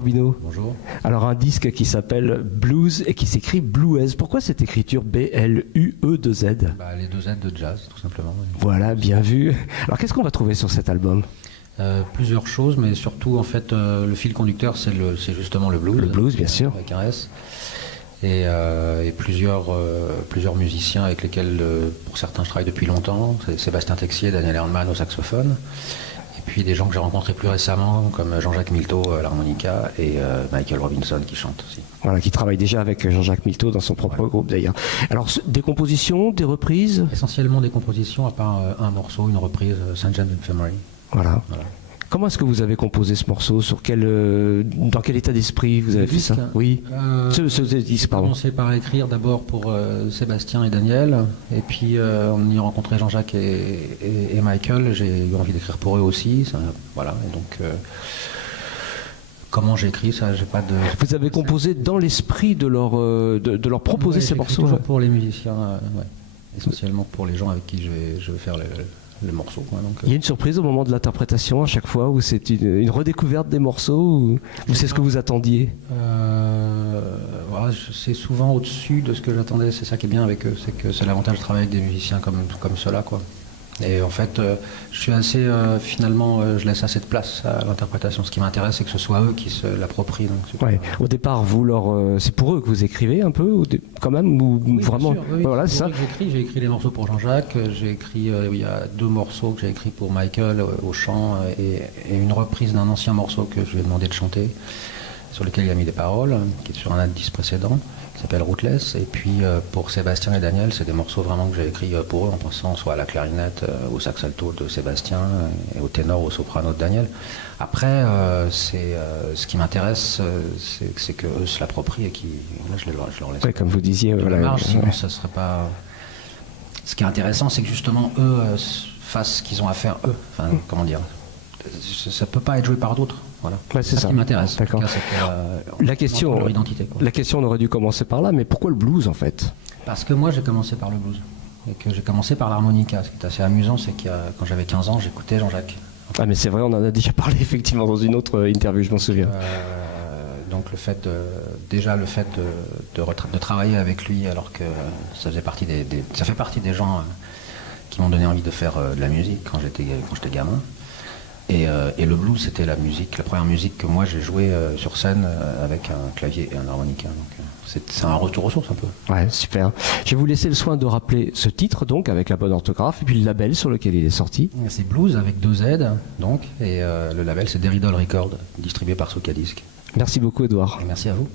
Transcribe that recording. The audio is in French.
Edouard Bineau. Bonjour. Alors un disque qui s'appelle Blues et qui s'écrit Blues. Pourquoi cette écriture B-L-U-E-2-Z? Les deux Z de jazz, tout simplement. Voilà, bien vu. Alors qu'est-ce qu'on va trouver sur cet album? Plusieurs choses, mais surtout en fait le fil conducteur c'est justement le blues. Le blues, bien sûr. Avec un S. Et plusieurs musiciens avec lesquels, pour certains, je travaille depuis longtemps. C'est Sébastien Texier, Daniel Erdmann au saxophone. Et puis des gens que j'ai rencontrés plus récemment, comme Jean-Jacques Milteau à l'harmonica et Michael Robinson qui chante aussi. Voilà, qui travaille déjà avec Jean-Jacques Milteau dans son propre groupe d'ailleurs. Alors, des compositions, des reprises? Essentiellement des compositions, à part un morceau, une reprise, St. John's Infirmary. Voilà. Comment est-ce que vous avez composé ce morceau? Dans quel état d'esprit vous avez fait ça? Oui. Ce disque, J'ai pardon. commencé par écrire d'abord pour Sébastien et Daniel, et puis en y rencontrant Jean-Jacques et Michael, j'ai eu envie d'écrire pour eux aussi. Voilà. Et donc, comment j'ai écrit ça? J'ai pas de. Vous avez composé dans l'esprit de leur proposer ces morceaux? Toujours pour les musiciens, essentiellement pour les gens avec qui je vais faire le morceau. Donc, il y a une surprise au moment de l'interprétation à chaque fois, ou c'est une redécouverte des morceaux, ou c'est ce que vous attendiez? Voilà, c'est souvent au-dessus de ce que j'attendais. C'est ça qui est bien avec eux, c'est que c'est l'avantage de travailler avec des musiciens comme ceux-là, quoi. Et en fait, je suis assez, finalement, je laisse assez de place à l'interprétation. Ce qui m'intéresse, c'est que ce soit eux qui se l'approprient. Ouais. Au départ, c'est pour eux que vous écrivez un peu, quand même, ou oui, vraiment? Bien sûr, oui, voilà, c'est ça. J'ai écrit des morceaux pour Jean-Jacques. J'ai écrit, il y a 2 morceaux que j'ai écrits pour Michael au chant et une reprise d'un ancien morceau que je lui ai demandé de chanter, sur lequel il a mis des paroles, qui est sur un disque précédent, qui s'appelle Rootless. Et puis pour Sébastien et Daniel, c'est des morceaux vraiment que j'ai écrits pour eux, en pensant soit à la clarinette, au sax alto de Sébastien, et au ténor, au soprano de Daniel. Après, ce qui m'intéresse, c'est qu'eux se l'approprient et là, je leur laisse. Ouais, comme vous disiez, voilà. Marge, sinon, ça serait pas. Ce qui est intéressant, c'est que justement, eux fassent ce qu'ils ont à faire, eux. Enfin, comment dire, ça peut pas être joué par d'autres. Voilà. Ouais, c'est ça qui m'intéresse. D'accord. La question, leur identité, quoi. La question, on aurait dû commencer par là, mais pourquoi le blues en fait? Parce que moi, j'ai commencé par le blues. Et que j'ai commencé par l'harmonica. Ce qui est assez amusant, c'est que quand j'avais 15 ans, j'écoutais Jean-Jacques. Ah, mais c'est vrai, on en a déjà parlé effectivement dans une autre interview, je m'en souviens. Donc le fait de travailler avec lui, alors que ça fait partie des gens qui m'ont donné envie de faire de la musique quand j'étais gamin. Et le blues, c'était la première musique que moi j'ai jouée sur scène avec un clavier et un harmonica. Donc c'est un retour aux sources un peu. Ouais, super. Je vais vous laisser le soin de rappeler ce titre, donc, avec la bonne orthographe, et puis le label sur lequel il est sorti. C'est Blues avec 2 Z, donc, et le label c'est Deridol Records, distribué par Socadisc. Merci beaucoup, Edouard. Et merci à vous.